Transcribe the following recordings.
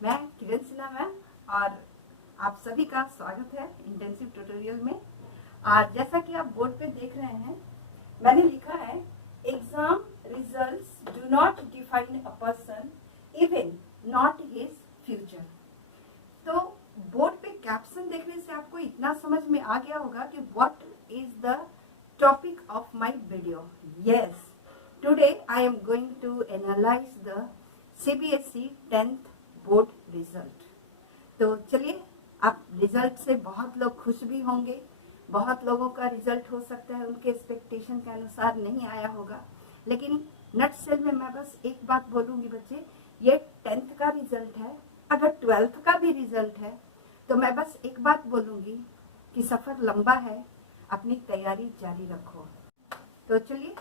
मैं किरण सिन्हा मैम और आप सभी का स्वागत है इंटेंसिव ट्यूटोरियल में। आज जैसा कि आप बोर्ड पे देख रहे हैं, मैंने लिखा है exam results do not define a person even not his future. तो बोर्ड पे कैप्शन देखने से आपको इतना समझ में आ गया होगा कि what is the topic of my video. Yes, today I am going to analyse the CBSE 10th board result. तो चलिए, आप रिजल्ट से बहुत लोग खुश भी होंगे, बहुत लोगों का रिजल्ट हो सकता है उनके एक्सपेक्टेशन के अनुसार नहीं आया होगा, लेकिन नटसेल में मैं बस एक बात बोलूंगी बच्चे, ये 10th का रिजल्ट है। अगर 12th का भी रिजल्ट है तो मैं बस एक बात बोलूंगी कि सफर लंबा है, अपनी तैयारी जारी रखो। तो चलिए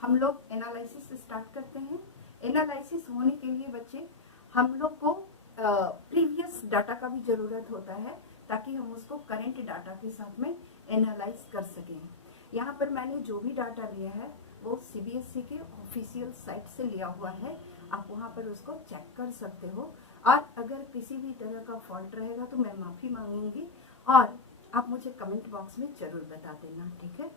हम लोग एनालिसिस स्टार्ट करते हैं। एनालिसिस होने के लिए बच्चे हम लोग को प्रीवियस डाटा का भी जरूरत होता है, ताकि हम उसको करंट डाटा के साथ में एनालाइज कर सकें। यहाँ पर मैंने जो भी डाटा लिया है वो सीबीएसई के ऑफिशियल साइट से लिया हुआ है, आप वहाँ पर उसको चेक कर सकते हो। और अगर किसी भी तरह का फॉल्ट रहेगा तो मैं माफ़ी मांगूंगी और आप मुझे कमेंट बॉक्स में जरूर बता देना, ठीक है।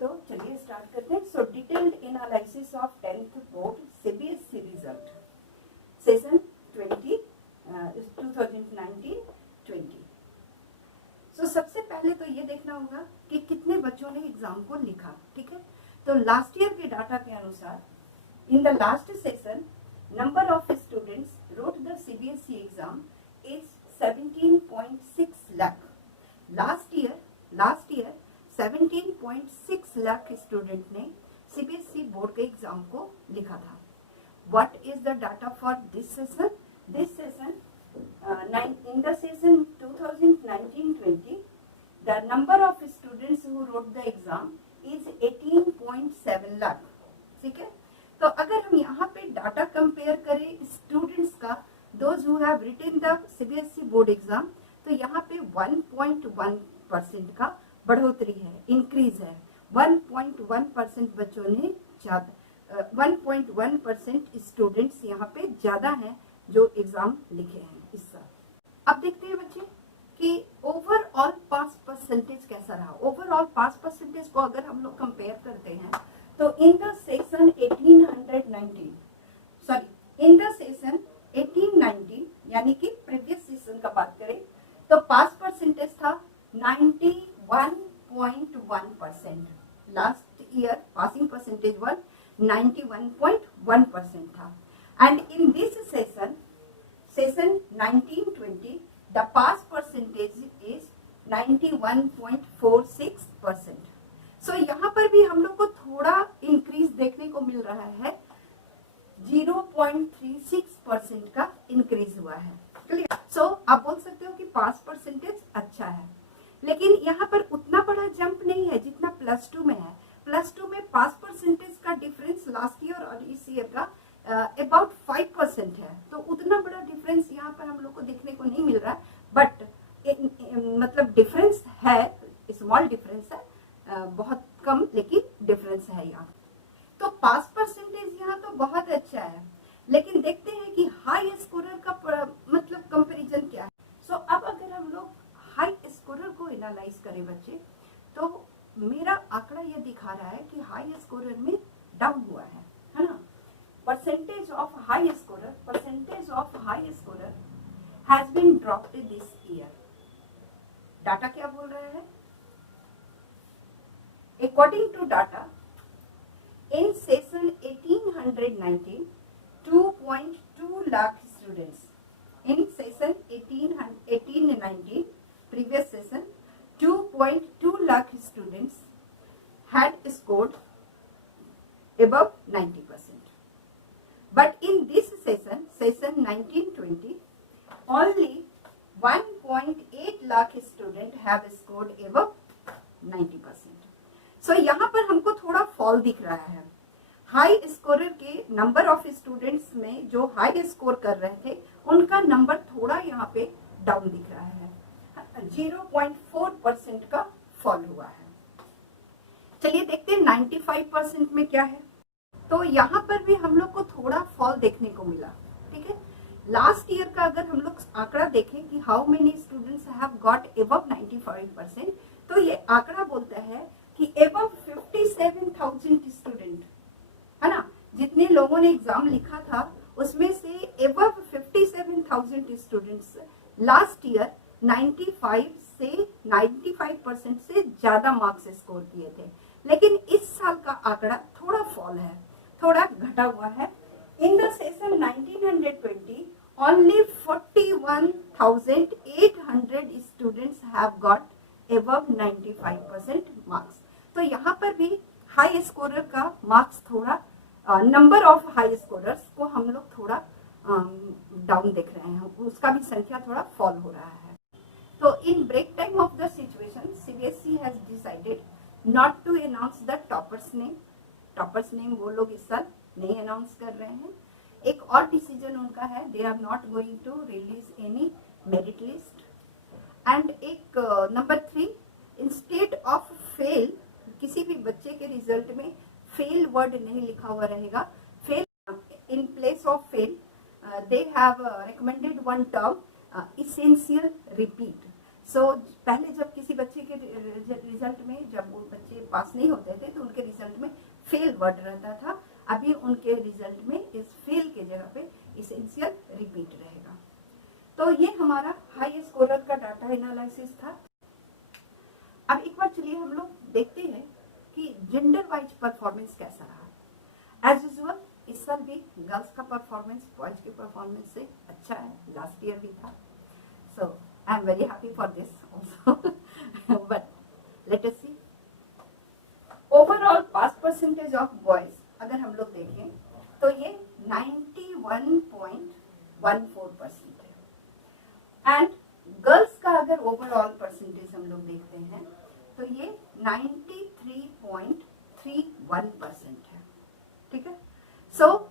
तो चलिए स्टार्ट करते हैं। सो detailed analysis of 10th board CBSE result session 2019-20। सो सबसे पहले तो ये देखना होगा कि कितने बच्चों ने एग्जाम को लिखा, ठीक है। तो लास्ट ईयर के डाटा के अनुसार in the last session number of students wrote the CBSE exam is 17.6 lakh. Last year 17.6 lakh student ने सीबीएसई बोर्ड के एग्जाम को लिखा था। What is the data for this session? This session, in the session 2019-20, the number of students who wrote the exam is 18.7 lakh. ठीक है। तो अगर हम यहाँ पे डाटा कंपेयर करें स्टूडेंट्स का, those who have written the CBSE board exam, तो यहाँ पे 1.1% का बढ़ोतरी है, इंक्रीज है। 1.1% बच्चों ने 1.1% स्टूडेंट्स यहाँ पे ज्यादा हैं जो एग्जाम लिखे हैं इस साल। अब देखते हैं बच्चे कि ओवरऑल पास परसेंटेज कैसा रहा। ओवरऑल पास परसेंटेज को अगर हम लोग कंपेयर करते हैं तो इन द सेशन 1819 यानी कि प्रीवियस सेशन का बात करें तो पास परसेंटेज था 91.1%। लास्ट ईयर पासिंग परसेंटेज 91.1% था। And in this session 1920 the pass percentage is 91.46%। सो यहाँ पर भी हम लोग को थोड़ा इंक्रीज देखने को मिल रहा है, 0.36% का इंक्रीज हुआ है। सो आप बोल सकते हो कि पास परसेंटेज अच्छा है, लेकिन यहाँ पर उतना बड़ा जंप नहीं है जितना प्लस 2 में है। प्लस 2 में पास परसेंटेज का डिफरेंस लास्ट ईयर और इस ईयर का अबाउट 5% है, तो उतना बड़ा डिफरेंस यहाँ पर हम लोग को देखने को नहीं मिल रहा है। बट मतलब डिफरेंस है, स्मॉल डिफरेंस है, बहुत कम लेकिन डिफरेंस है यहाँ। तो पास परसेंटेज यहाँ तो बहुत अच्छा है, लेकिन देखते हैं कि हाई स्कोरर का मतलब कंपैरिजन क्या है। सो अब अगर हम लोग हाई स्कोरर को एनालाइज करें बच्चे, तो मेरा आंकड़ा ये दिखा रहा है कि हाई स्कोरर में डाउन हुआ है ना। Percentage of high scorer has been dropped this year. Data क्या बोल रहा है? According to data in session 1819 2.2 lakh students in session 1819 previous session 2.2 lakh students had scored above 90%, but in this session 1920 only 1.8 lakh students have scored above 90%. so यहाँ पर हमको थोड़ा fall दिख रहा है। हाई स्कोरर के नंबर ऑफ स्टूडेंट्स में जो हाई स्कोर कर रहे थे उनका नंबर थोड़ा यहाँ पे डाउन दिख रहा है, 0.4% का फॉल हुआ है। चलिए देखते हैं 95% में क्या है। तो यहाँ पर भी हम लोग को थोड़ा फॉल देखने को मिला, ठीक है। लास्ट ईयर का अगर हम लोग आंकड़ा देखें कि how many students have got above 95%, तो ये आंकड़ा बोलता है कि एबव 57,000 स्टूडेंट, है ना, जितने लोगों ने एग्जाम लिखा था उसमें से एबव 57,000 स्टूडेंट्स लास्ट ईयर 95% से ज्यादा मार्क्स स्कोर किए थे। लेकिन इस साल का आंकड़ा थोड़ा फॉल है, थोड़ा घटा हुआ है। In the session 1920 only 41,800 students have got above 95% marks. तो यहाँ पर भी हाई स्कोरर का मार्क्स थोड़ा, नंबर ऑफ हाई स्कोरर्स को हम लोग थोड़ा डाउन देख रहे हैं, उसका भी संख्या थोड़ा फॉल हो रहा है। तो in break time of the situation CBSE has decided not to announce the toppers name. Toppers name वो लोग इस साल नहीं अनाउंस कर रहे हैं। एक और डिसीजन उनका है, they are not going to release any merit list. And एक नंबर 3, इंस्टेड ऑफ फेल, किसी भी बच्चे के रिजल्ट में फेल वर्ड नहीं लिखा हुआ रहेगा। Fail, in place of fail they have recommended one term, essential repeat. So पहले जब किसी बच्चे के रिजल्ट में, जब वो बच्चे पास नहीं होते थे तो उनके रिजल्ट में फेल वर्ड रहता था, अभी उनके रिजल्ट में इस फेल के जगह पे इसेंशियल रिपीट रहेगा। तो ये हमारा हाई स्कोरर का डाटा एनालिसिस था। अब एक बार चलिए हम लोग देखते हैं कि जेंडर वाइज परफॉर्मेंस कैसा रहा। एज यूजुअल इस साल भी गर्ल्स का परफॉर्मेंस बॉयज के परफॉर्मेंस से अच्छा है, लास्ट ईयर भी था। So I am very happy for this also. But let us see overall pass percentage of boys अगर हम लोग देखें तो ये 91.14% है। एंड गर्ल्स का अगर ओवरऑल परसेंटेज हम लोग देखते हैं तो ये 93.31% है। ठीक है, सो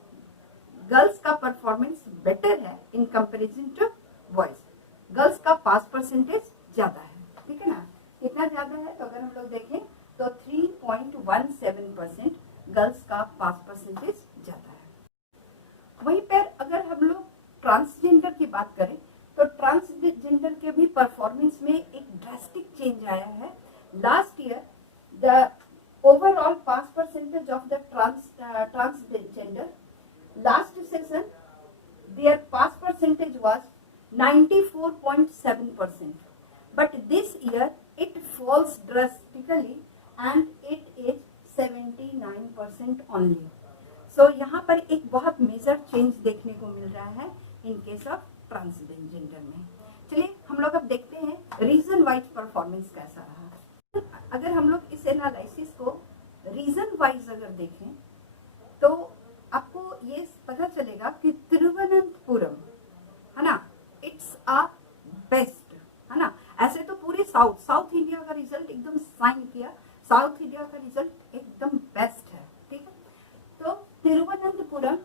गर्ल्स का परफॉर्मेंस बेटर है in comparison to boys. Girls का पास परसेंटेज ज्यादा है, ठीक है ना। कितना ज्यादा है तो अगर हम लोग देखें तो 3.17% गर्ल्स का पास परसेंटेज ज्यादा है। वहीं पर अगर हम लोग ट्रांसजेंडर की बात करें तो ट्रांसजेंडर के भी परफॉर्मेंस में एक ड्रास्टिक चेंज आया है। Last year the overall pass percentage of the transgender, last session their pass percentage was 94.7%, but this year it falls drastically and it is 79% only. So यहाँ पर एक बहुत मेजर चेंज देखने को मिल रहा है इन केस ऑफ ट्रांसजेंडर में। चलिए हम लोग अब देखते हैं रीजन वाइज परफॉर्मेंस कैसा रहा। अगर हम लोग इस एनालिसिस को रीजन वाइज अगर देखें तो आपको ये पता चलेगा कि तिरुवनंतपुरम, है ना, इट्स अ बेस्ट, है ना। ऐसे तो पूरे साउथ इंडिया का रिजल्ट एकदम साइन किया, साउथ इंडिया का रिजल्ट एकदम बेस्ट है, ठीक है। तो Thiruvananthapuram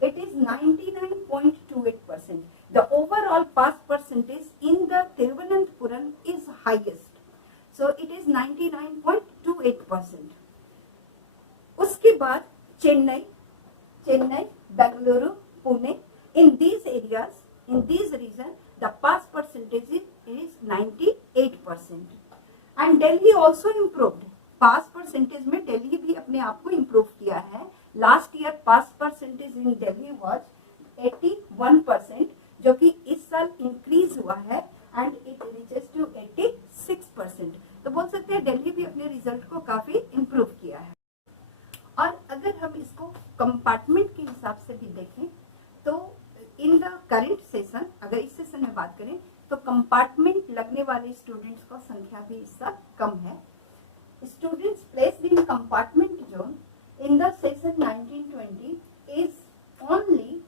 it is 99.28%. The overall pass percentage in the Thiruvananthapuram is highest. So it is 99.28%. उसके बाद Chennai, Bengaluru, Pune, in these areas, in these region, the pass percentage is 98%. And Delhi also improved. Pass percentage में दिल्ली भी अपने आप को improve किया है। Last year pass percentage in Delhi was 81%, जो कि इस साल इंक्रीज हुआ है एंड इट रीचेस टू 86%। तो बोल सकते हैं दिल्ली भी अपने रिजल्ट को काफी इम्प्रूव किया है। और अगर हम इसको कंपार्टमेंट के हिसाब से भी देखें तो इन द करेंट सेशन, अगर इस सेशन में बात करें तो कंपार्टमेंट लगने वाले स्टूडेंट्स का संख्या भी इस साल कम है। Students placed in compartment zone in the session 1920 is only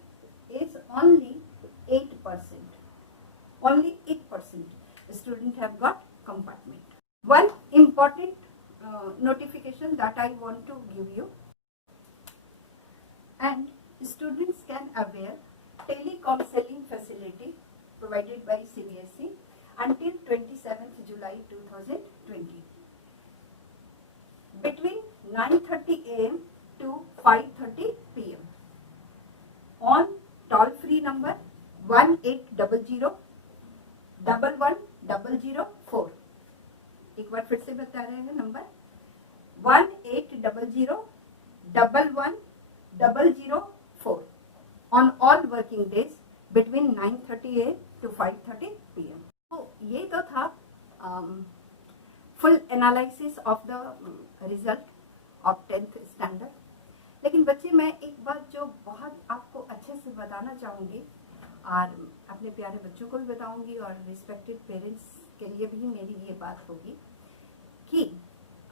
8%. Only 8% students have got compartment. One important notification that I want to give you, and students can avail telecounseling facility provided by CBSE until 27th July 2020. Between 9:30 a.m. to 5:30 p.m. on toll-free number 1800 एक बार फिर से बता रहे हैं number 1800 on all working days between 9:30 a.m. to 5:30 p.m. तो ये तो था full analysis of the result of 10th standard. लेकिन बच्चे मैं एक बात जो बहुत आपको अच्छे से बताना चाहूँगी और अपने प्यारे बच्चों को भी बताऊँगी और रिस्पेक्टेड पेरेंट्स के लिए भी मेरी ये बात होगी कि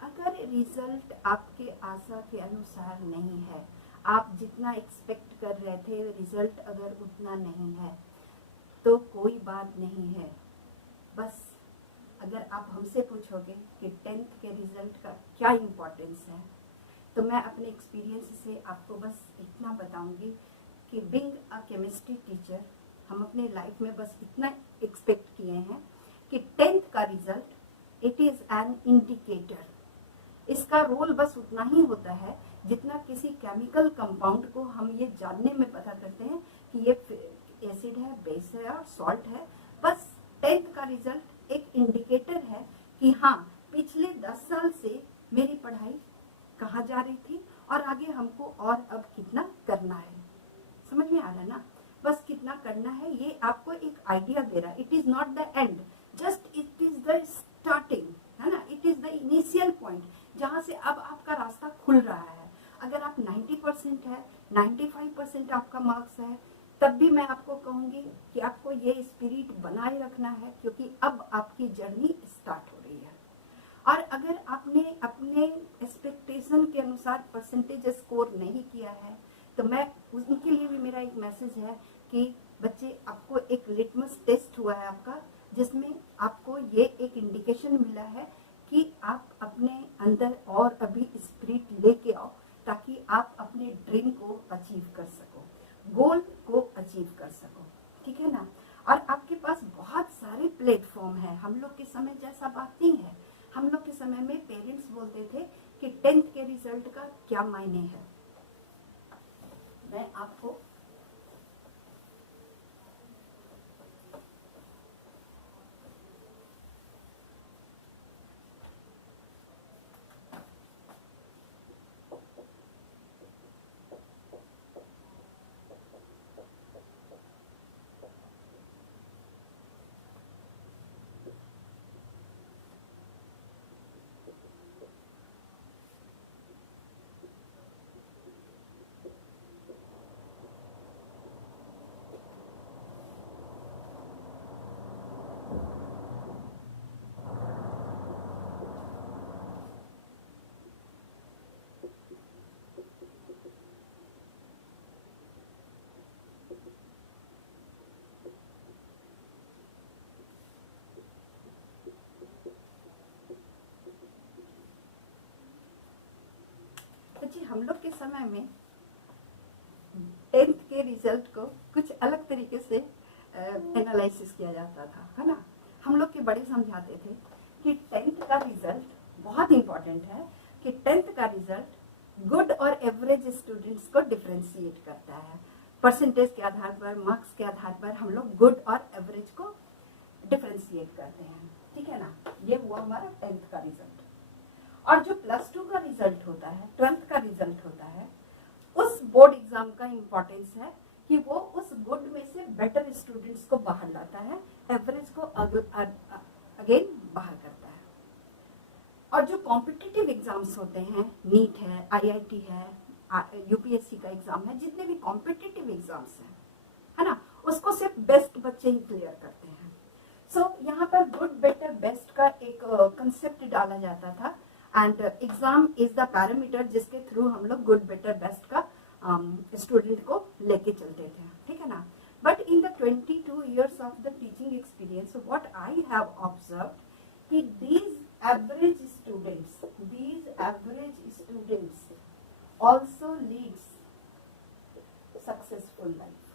अगर रिजल्ट आपके आशा के अनुसार नहीं है, आप जितना एक्सपेक्ट कर रहे थे रिजल्ट अगर उतना नहीं है तो कोई बात नहीं है। बस अगर आप हमसे पूछोगे कि 10th के रिजल्ट का क्या इम्पोर्टेंस है तो मैं अपने एक्सपीरियंस से आपको बस इतना बताऊंगी कि बीइंग अ केमिस्ट्री टीचर हम अपने लाइफ में बस इतना एक्सपेक्ट किए हैं कि 10th का result it is an indicator. इसका रोल बस उतना ही होता है जितना किसी केमिकल कंपाउंड को हम ये जानने में पता करते हैं कि ये एसिड है, बेस है और सॉल्ट है। बस 10th का रिजल्ट एक इंडिकेटर है कि हाँ पिछले 10 साल से मेरी पढ़ाई कहाँ जा रही थी और आगे हमको और अब कितना करना है। समझ में आ रहा है ना? बस कितना करना है ये आपको एक आइडिया दे रहा है। It is not the end, just it is the starting, है ना? It is the initial point जहाँ से अब आपका रास्ता खुल रहा है। अगर आप 90% है, 95% आपका मार्क्स है, तब भी मैं आपको कहूँगी कि आपको ये स्पिरिट बनाए रखना है क्योंकि अब आपकी जर्नी स्टार्ट हो रही है। और अगर आपने अपने एक्सपेक्टेशन के अनुसार परसेंटेज स्कोर नहीं किया है तो मैं उनके लिए भी मेरा एक मैसेज है कि बच्चे आपको एक लिटमस टेस्ट हुआ है आपका, जिसमें आपको ये एक इंडिकेशन मिला है कि आप अपने अंदर और अभी स्पिरिट लेके आओ ताकि आप अपने ड्रीम को अचीव कर सको, गोल को अचीव कर सको। ठीक है ना? और आपके पास बहुत सारे प्लेटफॉर्म है। हम लोग के समय जैसा बात नहीं है। हम लोग के समय में पेरेंट्स बोलते थे कि 10th के रिजल्ट का क्या मायने है। मैं आपको हम लोग के समय में 10th के रिजल्ट को कुछ अलग तरीके से एनालिसिस किया जाता था, है ना? हम लोग के बड़े समझाते थे कि 10th का रिजल्ट बहुत इंपॉर्टेंट है, कि 10th का रिजल्ट गुड और एवरेज स्टूडेंट्स को डिफरेंशिएट करता है। परसेंटेज के आधार पर, मार्क्स के आधार पर हम लोग गुड और एवरेज को डिफरेंशिएट करते हैं। ठीक है ना? ये हुआ हमारा 10th का रिजल्ट। और जो +2 का रिजल्ट होता है, 12th का रिजल्ट होता है, उस बोर्ड एग्जाम का इम्पोर्टेंस है कि वो उस गुड में से बेटर स्टूडेंट्स को बाहर लाता है, एवरेज को अगेन बाहर करता है। और जो कॉम्पिटिटिव एग्जाम्स होते हैं, नीट है, IIT है, UPSC का एग्जाम है, जितने भी कॉम्पिटिटिव एग्जाम्स हैं, है ना, उसको सिर्फ बेस्ट बच्चे ही क्लियर करते हैं। सो यहाँ पर गुड, बेटर, बेस्ट का एक कंसेप्ट डाला जाता था and exam is the parameter जिसके थ्रू हम लोग गुड, बेटर, बेस्ट का स्टूडेंट को लेके चलते थे। ठीक है ना? But in the 22 years of the teaching experience what I have observed कि these average students also leads successful life.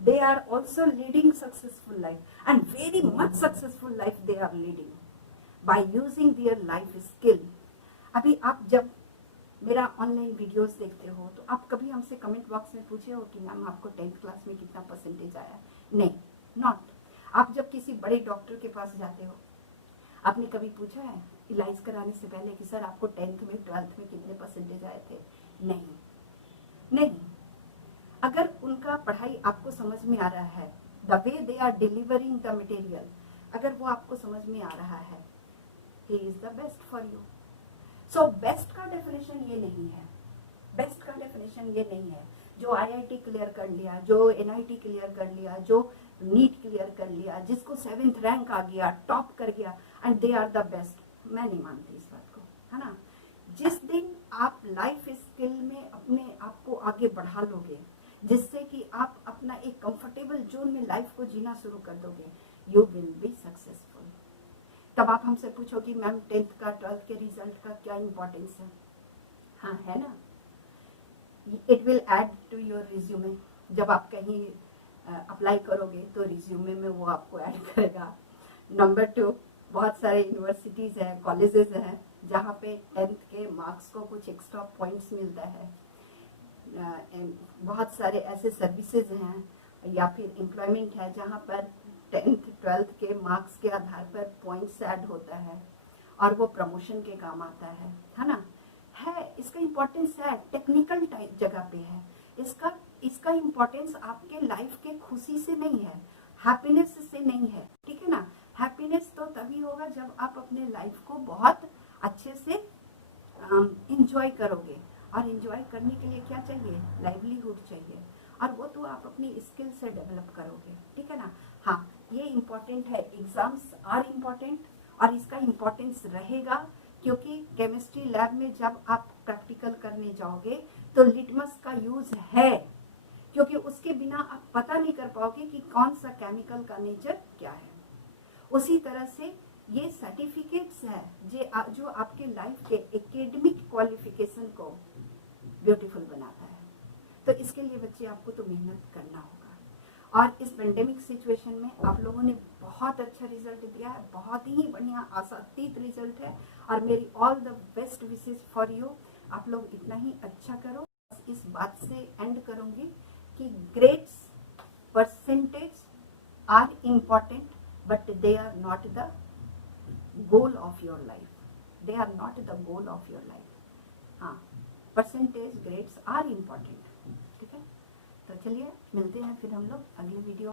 They are also leading successful life and very much successful life they are leading by using their life skill. अभी आप जब मेरा online videos देखते हो, तो आप कभी हमसे कमेंट बॉक्स में पूछे हो कि मैम आपको 10th क्लास में कितना परसेंटेज आया? नहीं, नॉट। आप जब किसी बड़े डॉक्टर के पास जाते हो, आपने कभी पूछा है इलाज कराने से पहले कि सर आपको 10th में 12th में कितने परसेंटेज आए थे? नहीं, नहीं। अगर उनका पढ़ाई आपको समझ में आ रहा है, the way they are delivering the material, अगर वो आपको समझ में आ रहा है, he is the best for you. So best का डेफिनेशन ये नहीं है, बेस्ट का डेफिनेशन ये नहीं है जो आईआईटी क्लियर कर लिया, जो एनआईटी क्लियर कर लिया, जो नीट क्लियर कर लिया, जिसको 7th रैंक आ गया, टॉप कर गया, and they are the best. मैं नहीं मानती इस बात को, है ना। जिस दिन आप लाइफ स्किल में अपने आप को आगे बढ़ा लोगे, जिससे कि आप अपना एक कंफर्टेबल जोन में लाइफ को जीना शुरू कर दोगे, यू विल बी सक्सेसफुल। तब आप हमसे पूछो कि मैम 10th का 12th के रिजल्ट का क्या इंपॉर्टेंस है? हाँ, है ना। It will add to your resume. जब आप कहीं अप्लाई करोगे तो रिज्यूमे में वो आपको ऐड करेगा। नंबर 2, बहुत सारे यूनिवर्सिटीज़ हैं, कॉलेजेस हैं, जहाँ पे 10th के मार्क्स को कुछ एक्स्ट्रा पॉइंट्स मिलता है। बहुत सारे ऐसे सर्विसेज हैं या फिर एम्प्लॉयमेंट है जहाँ पर 10th 12th के मार्क्स के आधार पर पॉइंट्स ऐड होता है और वो प्रमोशन के काम आता है ना। है, इसका इम्पोर्टेंस है, टेक्निकल टाइप जगह पे है। इसका इम्पोर्टेंस आपके लाइफ के खुशी से नहीं है, हैप्पीनेस से नहीं है, ठीक है ना। हैप्पीनेस तो तभी होगा जब आप अपने लाइफ को बहुत अच्छे से इंजॉय करोगे, और इंजॉय करने के लिए क्या चाहिए? लाइवलीहुड चाहिए, और वो तो आप अपनी स्किल से डेवलप करोगे, ठीक है ना। हाँ, ये इम्पोर्टेंट है, एग्जाम्स आर इम्पोर्टेंट, और इसका इम्पोर्टेंस रहेगा क्योंकि केमिस्ट्री लैब में जब आप प्रैक्टिकल करने जाओगे तो लिटमस का यूज है, क्योंकि उसके बिना आप पता नहीं कर पाओगे कि कौन सा केमिकल का नेचर क्या है। उसी तरह से ये सर्टिफिकेट्स है जो आपके लाइफ के एकेडमिक क्वालिफिकेशन को ब्यूटीफुल बनाता है। तो इसके लिए बच्चे आपको तो मेहनत करना होगा, और इस पेंडेमिक सिचुएशन में आप लोगों ने बहुत अच्छा रिजल्ट दिया है, बहुत ही बढ़िया आशातीत रिजल्ट है, और मेरी all the best wishes for you. आप लोग इतना ही अच्छा करो। इस बात से एंड करूंगी कि grades, percentage are important, but they are not the goal of your life, they are not the goal of your life. हाँ, परसेंटेज, ग्रेड्स आर इम्पॉर्टेंट, ठीक है। तो चलिए मिलते हैं फिर हम लोग अगले वीडियो